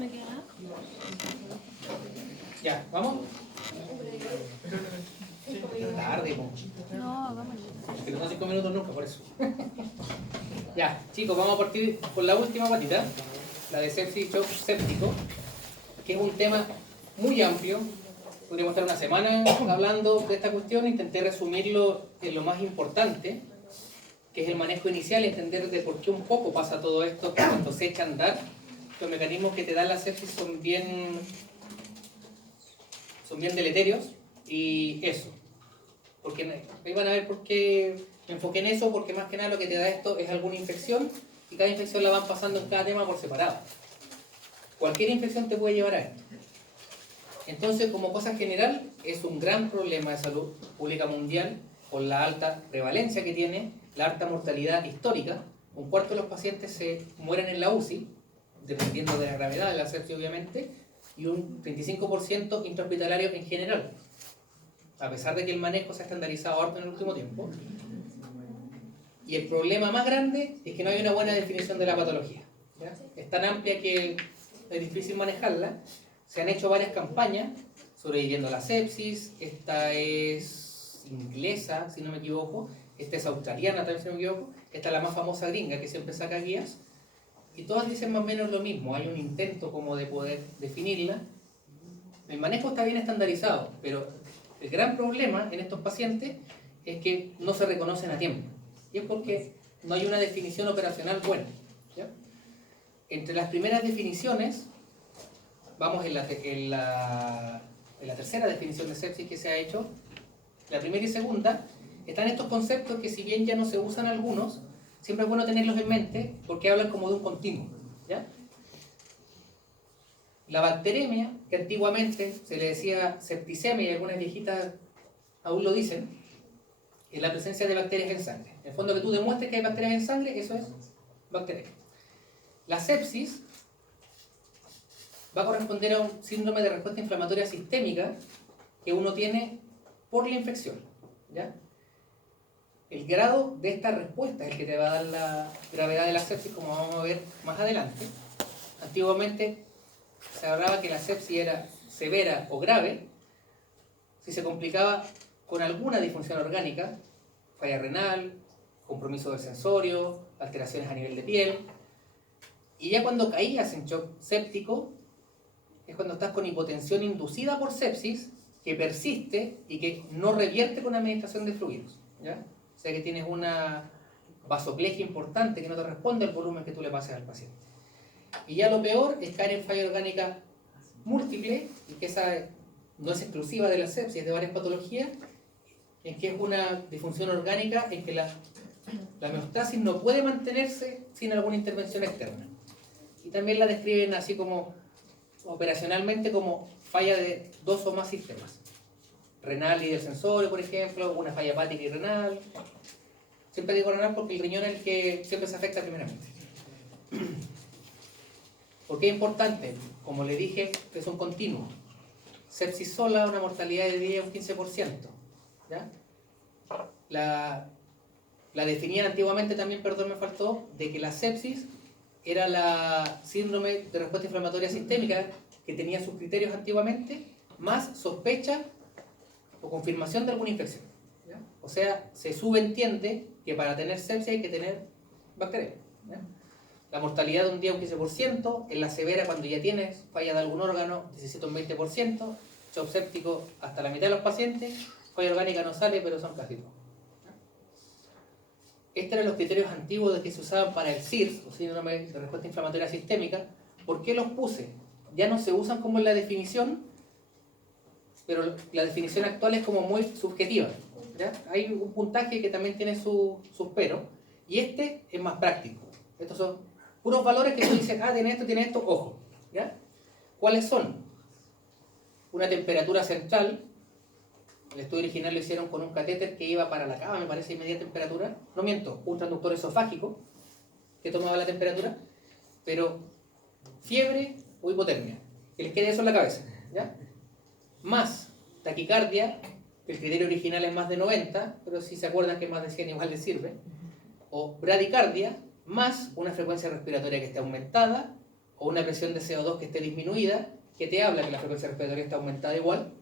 me queda nada. Ya, ¿vamos? Tarde, po. No, vamos. Que no son 5 minutos nunca, por eso. Ya, chicos, vamos a partir con la última patita, la de sepsis shock séptico, que es un tema muy amplio. Podríamos estar una semana hablando de esta cuestión. Intenté resumirlo en lo más importante, que es el manejo inicial, entender de por qué un poco pasa todo esto cuando se echa a andar. Los mecanismos que te dan la sepsis son bien deleterios, y eso. Porque ahí van a ver por qué me enfoqué en eso, porque más que nada lo que te da esto es alguna infección, y cada infección la van pasando en cada tema por separado. Cualquier infección te puede llevar a esto. Entonces, como cosa general, es un gran problema de salud pública mundial, con la alta prevalencia que tiene, la alta mortalidad histórica. Un cuarto de los pacientes se mueren en la UCI, dependiendo de la gravedad de la sepsis obviamente, y un 35% intrahospitalario en general, a pesar de que el manejo se ha estandarizado harto en el último tiempo. Y el problema más grande es que no hay una buena definición de la patología, ¿ya? Es tan amplia que es difícil manejarla. Se han hecho varias campañas sobreviviendo a la sepsis. Esta es inglesa, si no me equivoco. Esta es australiana también, si no me equivoco. Esta es la más famosa gringa, que siempre saca guías. Y todas dicen más o menos lo mismo. Hay un intento como de poder definirla. El manejo está bien estandarizado, pero el gran problema en estos pacientes es que no se reconocen a tiempo. Y es porque no hay una definición operacional buena, ¿ya? Entre las primeras definiciones, vamos en la tercera definición de sepsis que se ha hecho, la primera y segunda, están estos conceptos que, si bien ya no se usan algunos, siempre es bueno tenerlos en mente porque hablan como de un continuo, ¿ya? La bacteremia, que antiguamente se le decía septicemia, y algunas viejitas aún lo dicen, es la presencia de bacterias en sangre. En el fondo, que tú demuestres que hay bacterias en sangre, eso es bacteremia. La sepsis va a corresponder a un síndrome de respuesta inflamatoria sistémica que uno tiene por la infección, ¿ya? El grado de esta respuesta es el que te va a dar la gravedad de la sepsis, como vamos a ver más adelante. Antiguamente se hablaba que la sepsis era severa o grave si se complicaba con alguna disfunción orgánica, falla renal, compromiso del sensorio, alteraciones a nivel de piel. Y ya cuando caías en shock séptico, es cuando estás con hipotensión inducida por sepsis, que persiste y que no revierte con administración de fluidos, ¿ya? O sea que tienes una vasoplegia importante que no te responde al volumen que tú le pases al paciente. Y ya lo peor es caer en falla orgánica múltiple, y que esa no es exclusiva de la sepsis, es de varias patologías, en que es una disfunción orgánica en que la homeostasis no puede mantenerse sin alguna intervención externa. Y también la describen así como operacionalmente como falla de dos o más sistemas, renal y del sensorio, por ejemplo, una falla hepática y renal. Siempre digo renal porque el riñón es el que siempre se afecta primeramente. ¿Por qué es importante? Como le dije, es un continuo. Sepsis sola, una mortalidad de 10 a un 15%, ¿ya? La definían antiguamente también, perdón, me faltó, de que la sepsis era la síndrome de respuesta inflamatoria sistémica, que tenía sus criterios antiguamente, más sospecha o confirmación de alguna infección, ¿ya? O sea, se subentiende que para tener sepsis hay que tener bacterias, ¿ya? La mortalidad de un día un 15%, en la severa cuando ya tienes falla de algún órgano, 17 un 20%, shock séptico hasta la mitad de los pacientes, falla orgánica no sale, pero son casi todos. Estos eran los criterios antiguos de que se usaban para el SIRS, o síndrome de respuesta inflamatoria sistémica. ¿Por qué los puse? Ya no se usan como en la definición, pero la definición actual es como muy subjetiva, ¿ya? Hay un puntaje que también tiene sus peros, y este es más práctico. Estos son puros valores que tú dices, tiene esto, ojo, ¿ya? ¿Cuáles son? Una temperatura central. El estudio original lo hicieron con un catéter que iba para la cama, me parece, y medía temperatura. No miento, un transductor esofágico que tomaba la temperatura, pero fiebre o hipotermia, que les quede eso en la cabeza, ¿ya? Más taquicardia, que el criterio original es más de 90, pero si se acuerdan que más de 100 igual les sirve, o bradicardia, más una frecuencia respiratoria que esté aumentada, o una presión de CO2 que esté disminuida, que te habla que la frecuencia respiratoria está aumentada igual,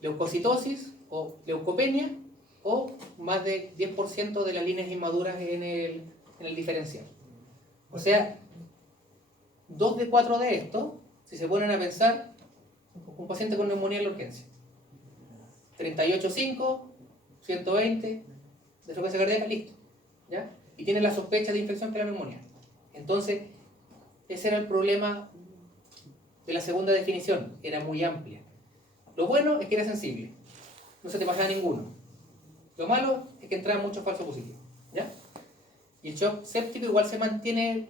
leucocitosis o leucopenia, o más de 10% de las líneas inmaduras en el diferencial. O sea, 2 de 4 de estos, si se ponen a pensar, un paciente con neumonía en la urgencia. 38,5, 120 de frecuencia cardíaca, listo. ¿Ya? Y tiene la sospecha de infección que es la neumonía. Entonces, ese era el problema de la segunda definición, era muy amplia. Lo bueno es que era sensible, no se te pasaba ninguno. Lo malo es que entraban muchos falsos positivos. ¿Ya? Y el shock séptico igual se mantiene,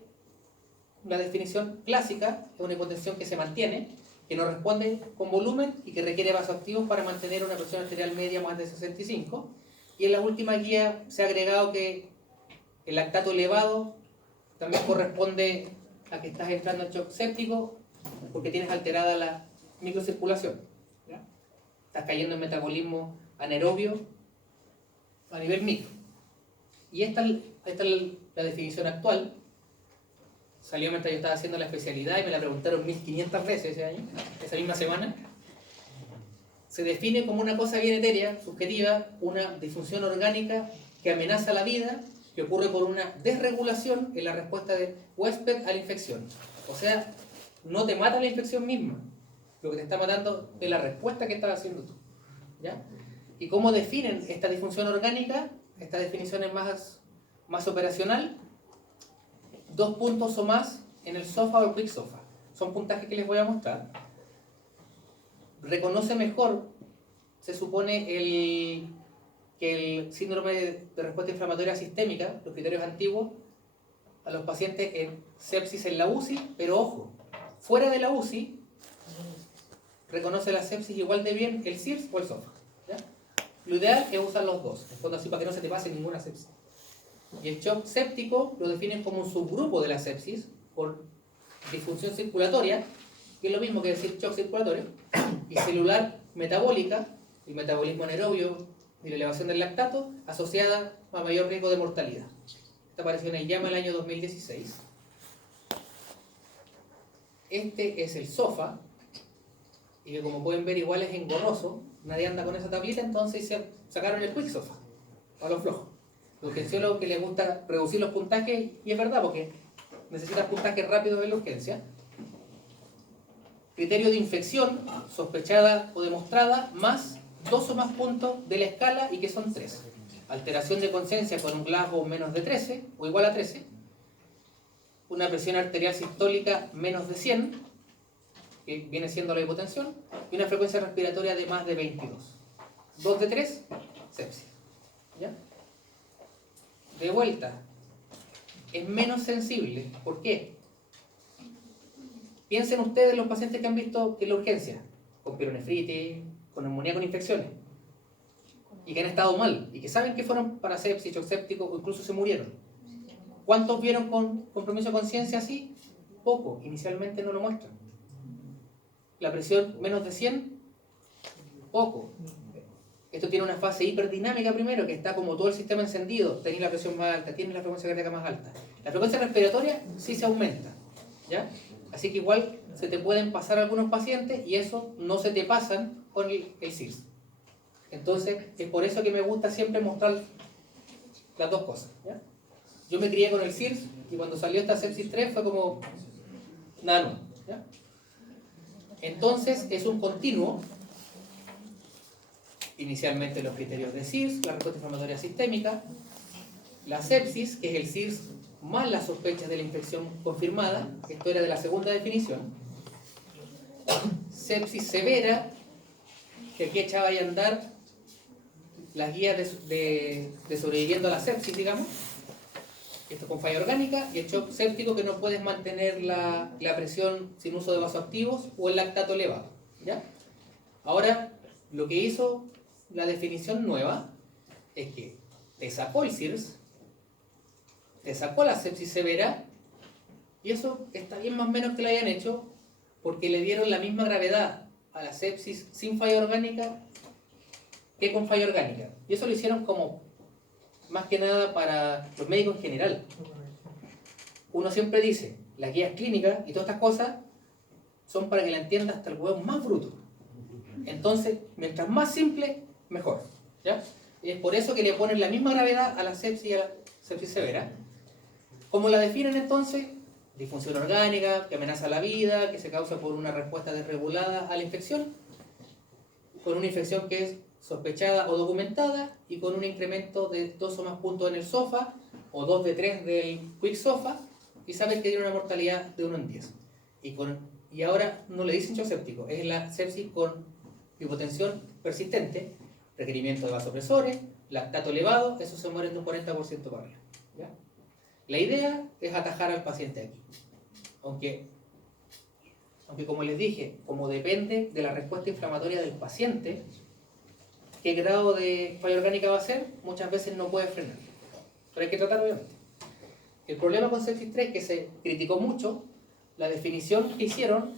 una definición clásica, es una hipotensión que se mantiene, que no responde con volumen y que requiere vasoactivos para mantener una presión arterial media más de 65. Y en la última guía se ha agregado que el lactato elevado también corresponde a que estás entrando en shock séptico porque tienes alterada la microcirculación. ¿Ya? Estás cayendo en metabolismo anaerobio a nivel micro. Y esta es la definición actual. Salió mientras yo estaba haciendo la especialidad y me la preguntaron 1500 veces ese año, esa misma semana. Se define como una cosa bien etérea, subjetiva, una disfunción orgánica que amenaza la vida, que ocurre por una desregulación en la respuesta de huésped a la infección. O sea, no te mata la infección misma, lo que te está matando es la respuesta que estás haciendo tú. ¿Ya? ¿Y cómo definen esta disfunción orgánica? Esta definición es más operacional. 2 puntos o más en el SOFA o el Quick SOFA. Son puntajes que les voy a mostrar. Reconoce mejor, se supone, que el síndrome de respuesta inflamatoria sistémica, los criterios antiguos, a los pacientes en sepsis en la UCI, pero ojo, fuera de la UCI, reconoce la sepsis igual de bien el SIRS o el SOFA. ¿Ya? Lo ideal es usar los dos, en fondo así para que no se te pase ninguna sepsis. Y el shock séptico lo definen como un subgrupo de la sepsis por disfunción circulatoria, que es lo mismo que decir shock circulatorio, y celular metabólica, el metabolismo anaerobio y la elevación del lactato, asociada a mayor riesgo de mortalidad. Esta apareció en el JAMA el año 2016. Este es el SOFA, y que como pueden ver igual es engorroso, nadie anda con esa tablita, entonces se sacaron el Quick SOFA, a los flojos. Los urgenciólogos que les gusta reducir los puntajes, y es verdad, porque necesitas puntajes rápidos en la urgencia. Criterio de infección, sospechada o demostrada, más 2 o más puntos de la escala, y que son 3. Alteración de conciencia con un Glasgow menos de 13, o igual a 13. Una presión arterial sistólica menos de 100, que viene siendo la hipotensión, y una frecuencia respiratoria de más de 22. 2 de 3, sepsis. ¿Ya? De vuelta, es menos sensible. ¿Por qué? Piensen ustedes en los pacientes que han visto en la urgencia, con pielonefritis, con neumonía con infecciones, y que han estado mal, y que saben que fueron para sepsis, shock séptico, o incluso se murieron. ¿Cuántos vieron con compromiso de conciencia así? Poco, inicialmente no lo muestran. La presión menos de 100, poco. Esto tiene una fase hiperdinámica primero, que está como todo el sistema encendido. Tenéis la presión más alta, tienes la frecuencia cardíaca más alta. La frecuencia respiratoria sí se aumenta, ¿ya? Así que igual se te pueden pasar algunos pacientes y eso no se te pasan con el SIRS. Entonces, es por eso que me gusta siempre mostrar las dos cosas, ¿ya? Yo me crié con el SIRS y cuando salió esta sepsis 3 fue como nada nuevo, ¿ya? Entonces, es un continuo. Inicialmente los criterios de SIRS, la respuesta inflamatoria sistémica, la sepsis, que es el SIRS más las sospechas de la infección confirmada, esto era de la segunda definición, sepsis severa, que aquí echaba a andar las guías de sobreviviendo a la sepsis, digamos, esto con falla orgánica, y el shock séptico, que no puedes mantener la presión sin uso de vasoactivos o el lactato elevado, ¿ya? Ahora, lo que hizo la definición nueva es que te sacó el SIRS, te sacó la sepsis severa, y eso está bien más o menos que lo hayan hecho porque le dieron la misma gravedad a la sepsis sin falla orgánica que con falla orgánica. Y eso lo hicieron como más que nada para los médicos en general. Uno siempre dice, las guías clínicas y todas estas cosas son para que la entienda hasta el hueón más bruto. Entonces, mientras más simple, mejor. ¿Ya? Es por eso que le ponen la misma gravedad a la sepsis y a la sepsis severa. ¿Cómo la definen entonces? Disfunción orgánica, que amenaza la vida, que se causa por una respuesta desregulada a la infección, con una infección que es sospechada o documentada y con un incremento de 2 o más puntos en el SOFA o 2 de 3 del Quick SOFA, y saben que tiene una mortalidad de 1 en 10. Y ahora no le dicen shock séptico, es la sepsis con hipotensión persistente, requerimiento de vasopresores, lactato elevado, eso se mueren de un 40% para arriba. ¿Ya? La idea es atajar al paciente aquí. Aunque como les dije, como depende de la respuesta inflamatoria del paciente, qué grado de falla orgánica va a ser, muchas veces no puede frenar. Pero hay que tratar obviamente. El problema con sepsis 3 es que se criticó mucho la definición que hicieron,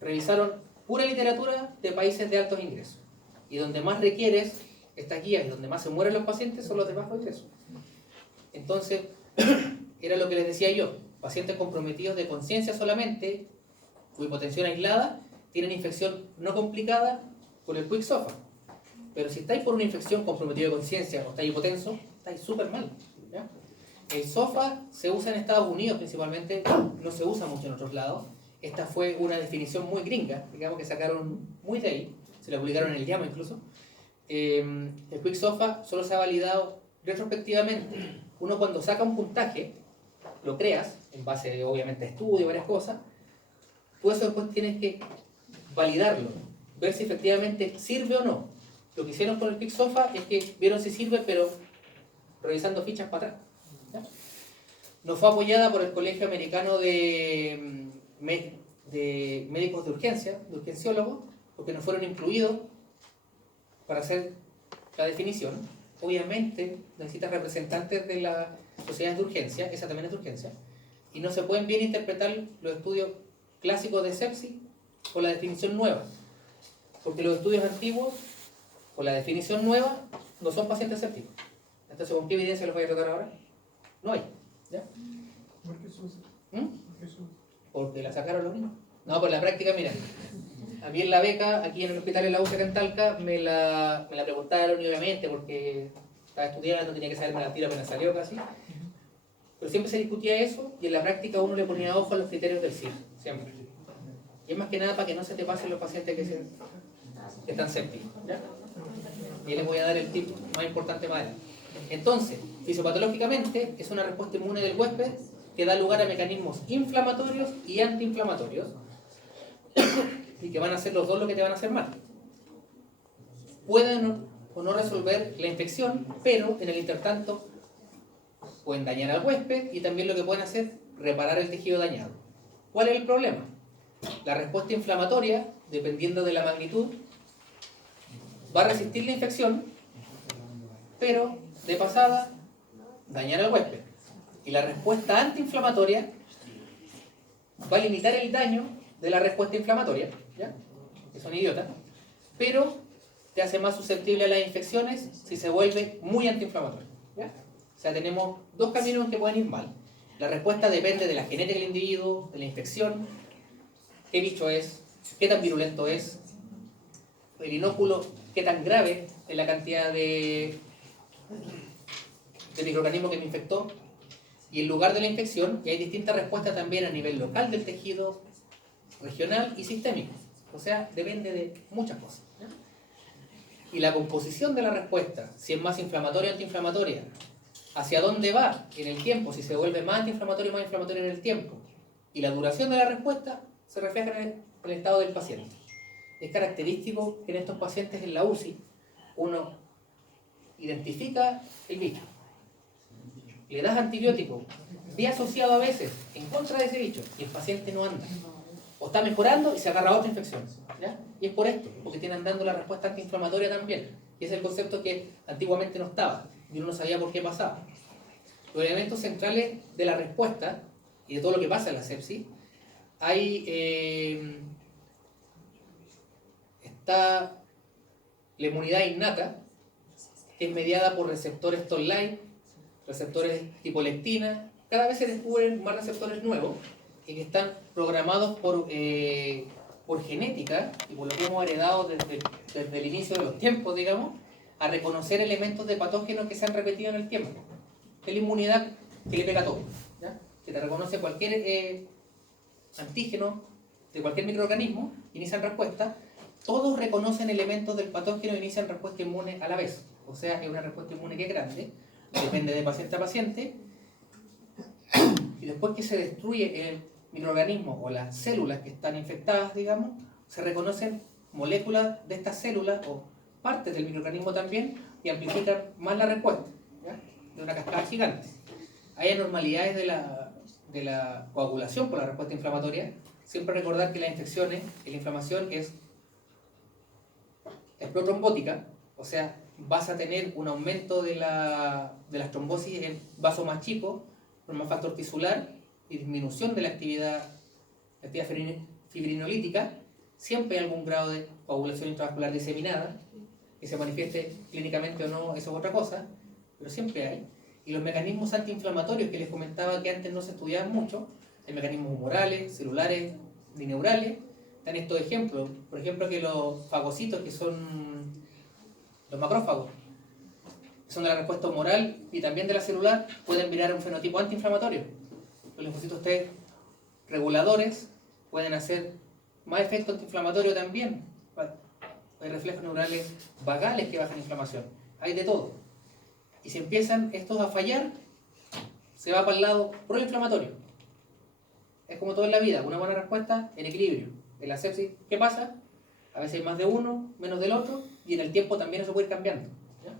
revisaron pura literatura de países de altos ingresos. Y donde más requieres estas guías y donde más se mueren los pacientes son los de bajo ingreso. Entonces, era lo que les decía yo, pacientes comprometidos de conciencia solamente, con hipotensión aislada, tienen infección no complicada con el Quick SOFA. Pero si estáis por una infección comprometida de conciencia o estáis hipotenso, estáis súper mal. ¿Ya? El SOFA se usa en Estados Unidos principalmente, no se usa mucho en otros lados. Esta fue una definición muy gringa, digamos que sacaron muy de ahí, se la publicaron en el JAMA incluso. El Quick SOFA solo se ha validado retrospectivamente. Uno cuando saca un puntaje, lo creas, en base obviamente a estudios y varias cosas, tú eso después tienes que validarlo, ver si efectivamente sirve o no. Lo que hicieron con el Quick SOFA es que vieron si sirve, pero revisando fichas para atrás. ¿Ya? No fue apoyada por el Colegio Americano de Médicos de Urgencia, de urgenciólogos, porque no fueron incluidos para hacer la definición. Obviamente necesitas representantes de las sociedades de urgencia, esa también es de urgencia, y no se pueden bien interpretar los estudios clásicos de sepsis con la definición nueva, porque los estudios antiguos con la definición nueva no son pacientes sépticos. Entonces, ¿con qué evidencia los voy a tratar ahora? No hay. ¿Ya? ¿Por qué eso? Porque la sacaron los mismos. No, por la práctica, mira. A mí en la beca, aquí en el hospital en la UCA en Talca, me la preguntaron, y obviamente, porque estaba estudiando, tenía que saberme la tira apenas salió casi. Pero siempre se discutía eso, y en la práctica uno le ponía ojo a los criterios del CIR, siempre. Y es más que nada para que no se te pasen los pacientes que están sépticos. ¿Ya? Y les voy a dar el tip más importante para él. Entonces, fisiopatológicamente es una respuesta inmune del huésped que da lugar a mecanismos inflamatorios y antiinflamatorios y que van a ser los dos lo que te van a hacer mal. Pueden o no resolver la infección, pero en el intertanto pueden dañar al huésped y también lo que pueden hacer, reparar el tejido dañado. ¿Cuál es el problema? La respuesta inflamatoria, dependiendo de la magnitud, va a resistir la infección, pero de pasada dañar al huésped. Y la respuesta antiinflamatoria va a limitar el daño de la respuesta inflamatoria, ¿ya? Que son idiotas, pero te hace más susceptible a las infecciones si se vuelve muy antiinflamatorio, ¿ya? O sea, tenemos dos caminos que pueden ir mal. La respuesta depende de la genética del individuo, de la infección, qué bicho es, qué tan virulento es, el inóculo, qué tan grave es la cantidad de microorganismo que me infectó, y el lugar de la infección, y hay distintas respuestas también a nivel local del tejido, regional y sistémico. O sea, depende de muchas cosas, ¿ya? Y la composición de la respuesta, si es más inflamatoria o antiinflamatoria, hacia dónde va en el tiempo, si se vuelve más antiinflamatorio o más inflamatorio en el tiempo, y la duración de la respuesta se refleja en el estado del paciente. Es característico que en estos pacientes en la UCI uno identifica el bicho, le das antibiótico, ve asociado a veces en contra de ese bicho y el paciente no anda, o está mejorando y se agarra a otra infección, ¿ya? Y es por esto, porque tienen dando la respuesta antiinflamatoria también, y es el concepto que antiguamente no estaba y uno no sabía por qué pasaba. Los elementos centrales de la respuesta y de todo lo que pasa en la sepsis, está la inmunidad innata, que es mediada por receptores Toll-like, receptores tipo lectina, cada vez se descubren más receptores nuevos que están programados por genética y por lo que hemos heredado desde el inicio de los tiempos, digamos, a reconocer elementos de patógenos que se han repetido en el tiempo. Es la inmunidad que le pega a todo, ¿ya? Que te reconoce cualquier antígeno de cualquier microorganismo, inician respuesta, todos reconocen elementos del patógeno e inician respuesta inmune a la vez. O sea, es una respuesta inmune que es grande, depende de paciente a paciente, y después que se destruye el microorganismo o las células que están infectadas, digamos, se reconocen moléculas de estas células o partes del microorganismo también y amplifican más la respuesta, ¿ya? De una cascada gigante. Hay anormalidades de la coagulación por la respuesta inflamatoria. Siempre recordar que las infecciones y la inflamación es protrombótica, o sea, vas a tener un aumento de las trombosis en vasos más chicos, por más factor tisular y disminución de la actividad fibrinolítica. Siempre hay algún grado de coagulación intravascular diseminada, que se manifieste clínicamente o no, eso es otra cosa, pero siempre hay. Y los mecanismos antiinflamatorios que les comentaba que antes no se estudiaban mucho, hay mecanismos humorales, celulares y neurales. Dan estos ejemplos, por ejemplo, que los fagocitos, que son los macrófagos, que son de la respuesta humoral y también de la celular, pueden virar un fenotipo antiinflamatorio. Los linfocitos T reguladores pueden hacer más efecto antiinflamatorio también. Hay reflejos neurales vagales que bajan inflamación. Hay de todo. Y si empiezan estos a fallar, se va para el lado proinflamatorio. Es como todo en la vida, una buena respuesta en equilibrio. En la sepsis, ¿qué pasa? A veces hay más de uno, menos del otro, y en el tiempo también eso puede ir cambiando, ¿ya?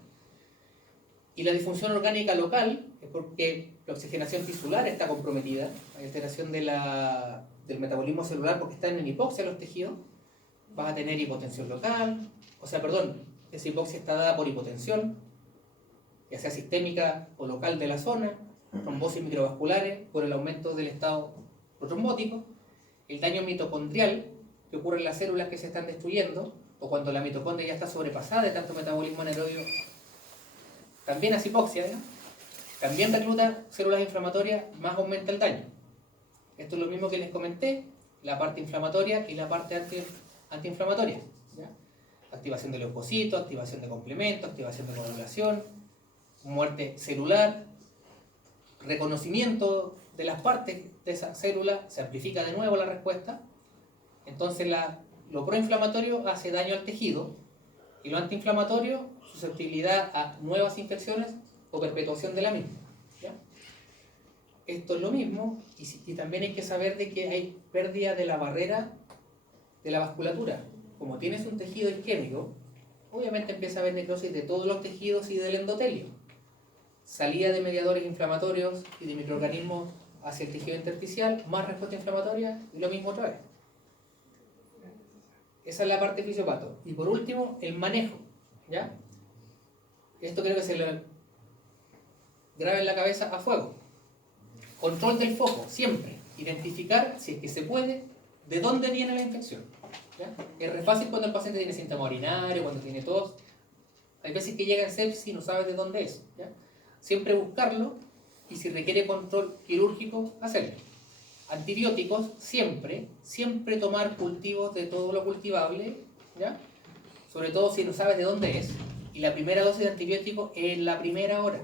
Y la disfunción orgánica local es porque la oxigenación tisular está comprometida, hay alteración del metabolismo celular porque están en hipoxia los tejidos, vas a tener hipotensión local, esa hipoxia está dada por hipotensión, ya sea sistémica o local de la zona, trombosis microvasculares por el aumento del estado protrombótico, el daño mitocondrial que ocurre en las células que se están destruyendo, o cuando la mitocondria ya está sobrepasada de tanto metabolismo anaerobio, también hace hipoxia, ¿no? También recluta células inflamatorias, más aumenta el daño. Esto es lo mismo que les comenté, la parte inflamatoria y la parte antiinflamatoria, ¿ya? Activación de leucocitos, activación de complemento, activación de coagulación, muerte celular, reconocimiento de las partes de esa célula, se amplifica de nuevo la respuesta. Entonces lo proinflamatorio hace daño al tejido y lo antiinflamatorio, susceptibilidad a nuevas infecciones o perpetuación de la misma, ¿ya? Esto es lo mismo y también hay que saber de que hay pérdida de la barrera de la vasculatura. Como tienes un tejido isquémico, obviamente empieza a haber necrosis de todos los tejidos y del endotelio. Salida de mediadores inflamatorios y de microorganismos hacia el tejido intersticial, más respuesta inflamatoria y lo mismo otra vez. Esa es la parte fisiopato. Y por último, el manejo, ¿ya? Esto creo que se lo graba en la cabeza a fuego. Control del foco, siempre. Identificar, si es que se puede, de dónde viene la infección, ¿ya? Es re fácil cuando el paciente tiene síntoma urinario, cuando tiene tos. Hay veces que llega en sepsis y no sabe de dónde es, ¿ya? Siempre buscarlo y si requiere control quirúrgico, hacerlo. Antibióticos, siempre tomar cultivos de todo lo cultivable, ¿ya? Sobre todo si no sabes de dónde es. Y la primera dosis de antibiótico en la primera hora,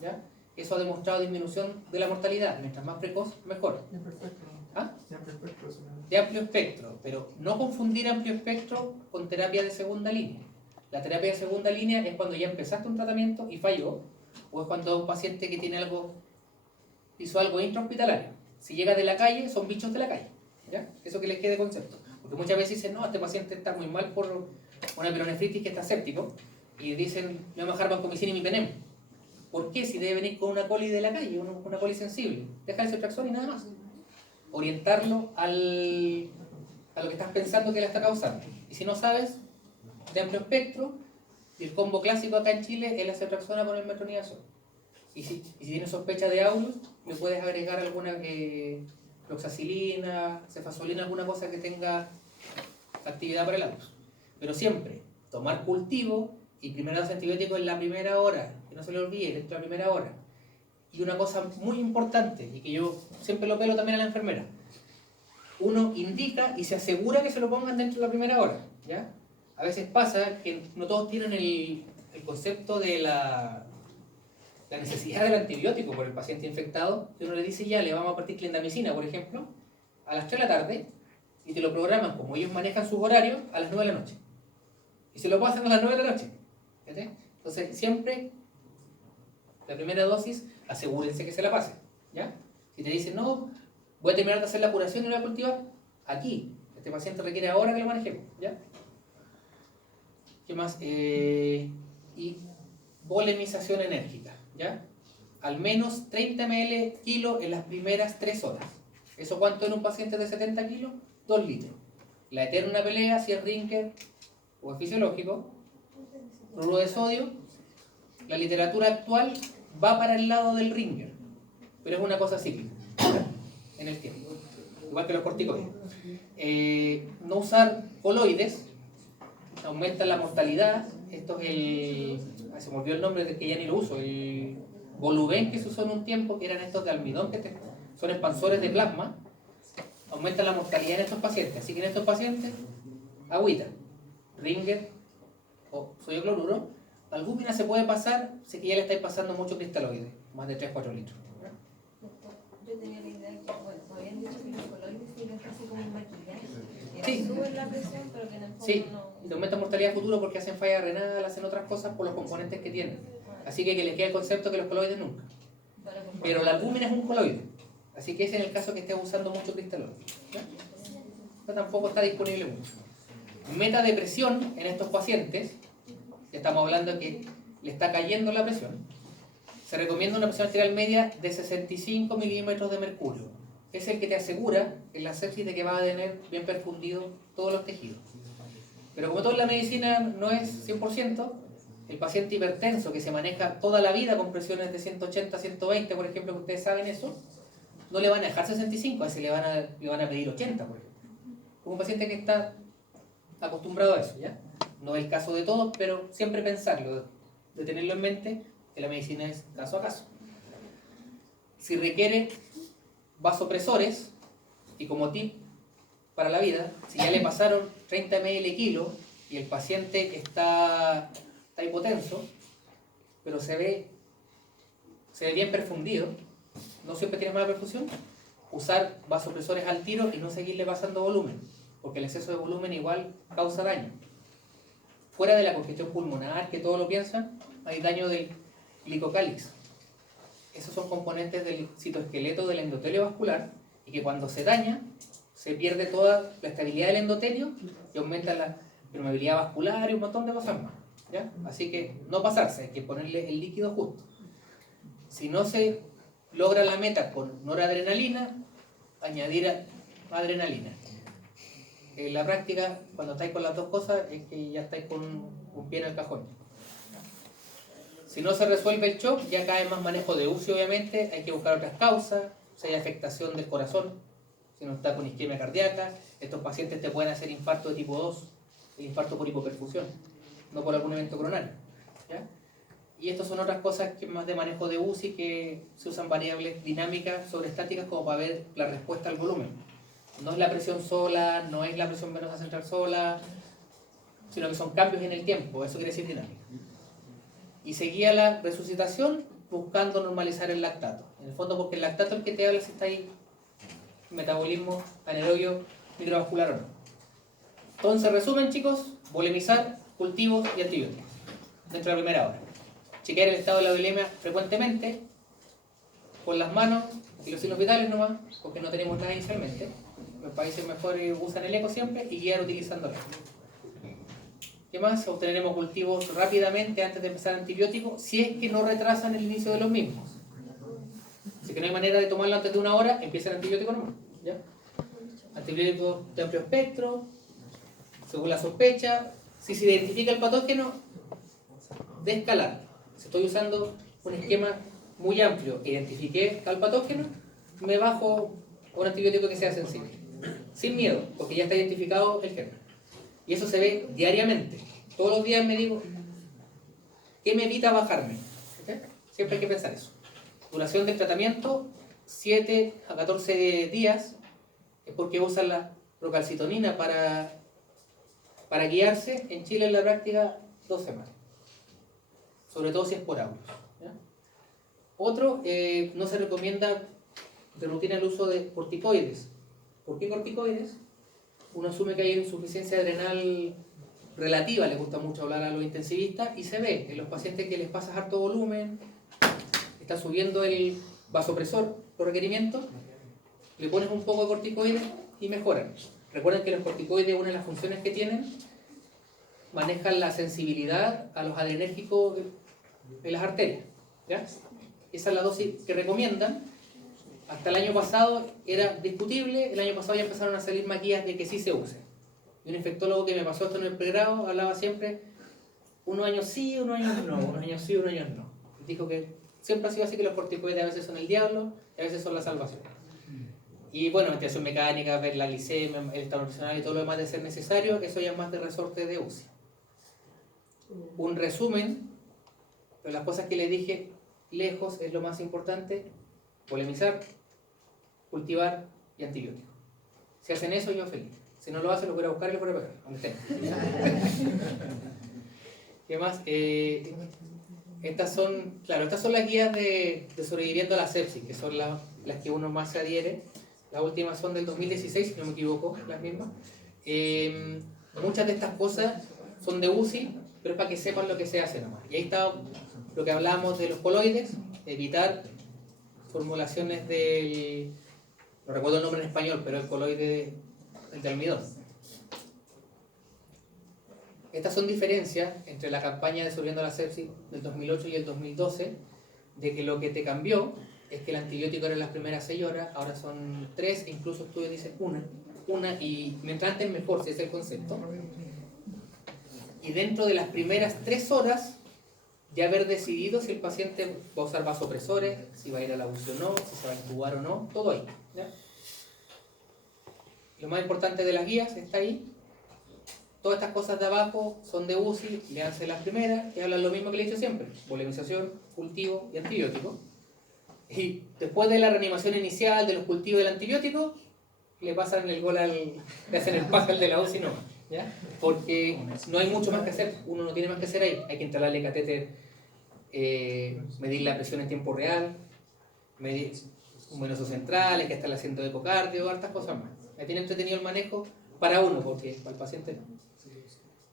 ¿ya? Eso ha demostrado disminución de la mortalidad. Mientras más precoz, mejor. ¿Ah? De amplio espectro, pero no confundir amplio espectro con terapia de segunda línea. La terapia de segunda línea es cuando ya empezaste un tratamiento y falló, o es cuando un paciente que tiene hizo algo intrahospitalario. Si llega de la calle, son bichos de la calle, ¿ya? Eso que les quede concepto. Porque muchas veces dicen, no, este paciente está muy mal por una pielonefritis que está séptico, y dicen, me voy a bajar vancomicina y mi penem. ¿Por qué? Si debe venir con una coli de la calle, una coli sensible. Deja el ceftriaxona y nada más. Orientarlo a lo que estás pensando que le está causando. Y si no sabes, de amplio espectro, el combo clásico acá en Chile es la ceftriaxona con el metronidazol. Y si tienes sospecha de aurus, le puedes agregar alguna cloxacilina, cefazolina, alguna cosa que tenga actividad para el aurus. Pero siempre, tomar cultivo y primera dosis antibiótico en la primera hora, que no se le olvide, dentro de la primera hora. Y una cosa muy importante, y que yo siempre lo pelo también a la enfermera, uno indica y se asegura que se lo pongan dentro de la primera hora, ¿ya? A veces pasa que no todos tienen el concepto de la necesidad del antibiótico por el paciente infectado, y uno le dice ya, le vamos a partir clindamicina, por ejemplo, a las 3 de la tarde, y te lo programan como ellos manejan sus horarios a las 9 de la noche. Y se lo pasan a las 9 de la noche. ¿Entiendes? Entonces, siempre, la primera dosis, asegúrense que se la pasen, ¿ya? Si te dicen, no, voy a terminar de hacer la curación y la voy a cultivar, aquí. Este paciente requiere ahora que lo manejemos, ¿ya? ¿Qué más? Y volemización enérgica, ¿ya? Al menos 30 ml kilo en las primeras 3 horas. ¿Eso cuánto en un paciente de 70 kilos? 2 litros. La eterna pelea, si es Rinker o es fisiológico, cloruro de sodio, la literatura actual va para el lado del Ringer, pero es una cosa cíclica en el tiempo, igual que los corticoides. No usar coloides aumenta la mortalidad. Esto es el... se me olvidó el nombre de que ya ni lo uso, el Voluben, que se usó en un tiempo, que eran estos de almidón, que son expansores de plasma. Aumenta la mortalidad en estos pacientes, así que en estos pacientes, agüita, Ringer o sodio cloruro. Albúmina se puede pasar, sé que ya le estáis pasando mucho cristaloides, más de 3-4 litros. Yo tenía la idea que, bueno, me habían dicho que los coloides tienen casi como un maquillaje, que Sí. suben la presión, pero que en el fondo Sí, no... y te aumenta mortalidad futuro porque hacen falla renal, hacen otras cosas por los componentes que tienen. Así que les queda el concepto que los coloides nunca. Pero la albúmina es un coloide, así que ese es el caso que estés usando mucho cristaloide. Pero tampoco está disponible mucho. Meta de presión en estos pacientes, estamos hablando de que le está cayendo la presión, se recomienda una presión arterial media de 65 milímetros de mercurio. Es el que te asegura en la sepsis de que vas a tener bien perfundidos todos los tejidos. Pero como todo en la medicina no es 100%, el paciente hipertenso que se maneja toda la vida con presiones de 180, 120, por ejemplo, que ustedes saben eso, no le van a dejar 65, a ese le van a pedir 80, por ejemplo. Como un paciente que está acostumbrado a eso, ¿ya? No es el caso de todos, pero siempre pensarlo, de tenerlo en mente, que la medicina es caso a caso. Si requiere vasopresores, y como tip para la vida, si ya le pasaron 30 ml kilo y el paciente está hipotenso, pero se ve bien perfundido, no siempre tiene mala perfusión, usar vasopresores al tiro y no seguirle pasando volumen, porque el exceso de volumen igual causa daño. Fuera de la congestión pulmonar, que todos lo piensan, hay daño del glicocálix. Esos son componentes del citoesqueleto del endotelio vascular y que cuando se daña, se pierde toda la estabilidad del endotelio y aumenta la permeabilidad vascular y un montón de cosas más, ¿ya? Así que no pasarse, hay que ponerle el líquido justo. Si no se logra la meta con noradrenalina, añadir adrenalina. En la práctica, cuando estáis con las dos cosas, es que ya estáis con un pie en el cajón. Si no se resuelve el shock, ya cae más manejo de UCI, obviamente, hay que buscar otras causas, si hay afectación del corazón, si no está con isquemia cardíaca, estos pacientes te pueden hacer infarto de tipo 2, el infarto por hipoperfusión, no por algún evento coronario, ¿ya? Y estas son otras cosas que más de manejo de UCI, que se usan variables dinámicas sobre estáticas como para ver la respuesta al volumen. No es la presión sola, no es la presión venosa central sola, sino que son cambios en el tiempo, eso quiere decir dinámica. Y seguía la resucitación buscando normalizar el lactato. En el fondo, porque el lactato es el que te habla si está ahí metabolismo anaerobio microvascular o no. Entonces, resumen, chicos, volemizar, cultivos y antibióticos dentro de la primera hora. Chequear el estado de la volemia frecuentemente con las manos y los signos vitales nomás, porque no tenemos nada inicialmente. Los países mejores usan el eco siempre y guiar utilizándolo. ¿Qué más? Obtendremos cultivos rápidamente antes de empezar antibióticos, si es que no retrasan el inicio de los mismos. Si que no hay manera de tomarlo antes de 1 hora, empieza el antibiótico nomás, ¿ya? Antibiótico de amplio espectro, según la sospecha. Si se identifica el patógeno, de escalar. Si estoy usando un esquema muy amplio e identifiqué al patógeno, me bajo un antibiótico que sea sensible. Sin miedo, porque ya está identificado el germen. Y eso se ve diariamente. Todos los días me digo, ¿qué me evita bajarme? ¿Okay? Siempre hay que pensar eso. Duración del tratamiento, 7 a 14 días, es porque usan la procalcitonina para guiarse. En Chile en la práctica 2 semanas, sobre todo si es por audios. Otro, no se recomienda de rutina el uso de corticoides. ¿Por qué corticoides? Uno asume que hay insuficiencia adrenal relativa, les gusta mucho hablar a los intensivistas, y se ve en los pacientes que les pasas harto volumen, está subiendo el vasopresor, los requerimientos, le pones un poco de corticoides y mejoran. Recuerden que los corticoides, una de las funciones que tienen, manejan la sensibilidad a los adrenérgicos de las arterias, ¿ya? Esa es la dosis que recomiendan. Hasta el año pasado era discutible, el año pasado ya empezaron a salir más guías de que sí se use. Y un infectólogo que me pasó esto en el pregrado hablaba siempre, unos años sí, unos años no, unos años sí, unos años no. Dijo que siempre ha sido así, que los corticoides a veces son el diablo y a veces son la salvación. Y bueno, ventilación mecánica, ver la glicemia, el estado nutricional y todo lo demás de ser necesario, eso ya es más de resorte de UCI. Un resumen de las cosas que les dije, lejos es lo más importante: polemizar, cultivar y antibiótico. Si hacen eso, yo feliz. Si no lo hacen, lo voy a buscar y lo voy a pegar, donde estén. ¿Qué más? Estas son las guías de sobreviviendo a la sepsis, que son las que uno más se adhiere. Las últimas son del 2016, si no me equivoco, las mismas. Muchas de estas cosas son de UCI, pero es para que sepan lo que se hace nomás. Y ahí está lo que hablábamos de los coloides, evitar formulaciones del, no recuerdo el nombre en español, pero el coloide, el de almidón. Estas son diferencias entre la campaña de Sobreviviendo a la Sepsis del 2008 y el 2012, de que lo que te cambió es que el antibiótico era en las primeras 6 horas, ahora son 3, e incluso estudios dicen una, y mientras antes mejor, si ese es el concepto. Y dentro de las primeras 3 horas, ya haber decidido si el paciente va a usar vasopresores, si va a ir a la UCI o no, si se va a intubar o no, todo ahí, ¿ya? Lo más importante de las guías está ahí. Todas estas cosas de abajo son de UCI, léanse las primeras, que hablan lo mismo que le he dicho siempre: polemización, cultivo y antibiótico. Y después de la reanimación inicial, de los cultivos del antibiótico, le pasan el gol le hacen el pase al de la UCI, no, ¿ya? Porque no hay mucho más que hacer, uno no tiene más que hacer ahí. Hay que instalarle catéter, medir la presión en tiempo real, medir un venoso central, hay que estarle haciendo ecocardio, hartas cosas más. Me tiene entretenido el manejo para uno, porque para el paciente no.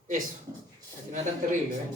Eso, así no es tan terrible, ¿eh?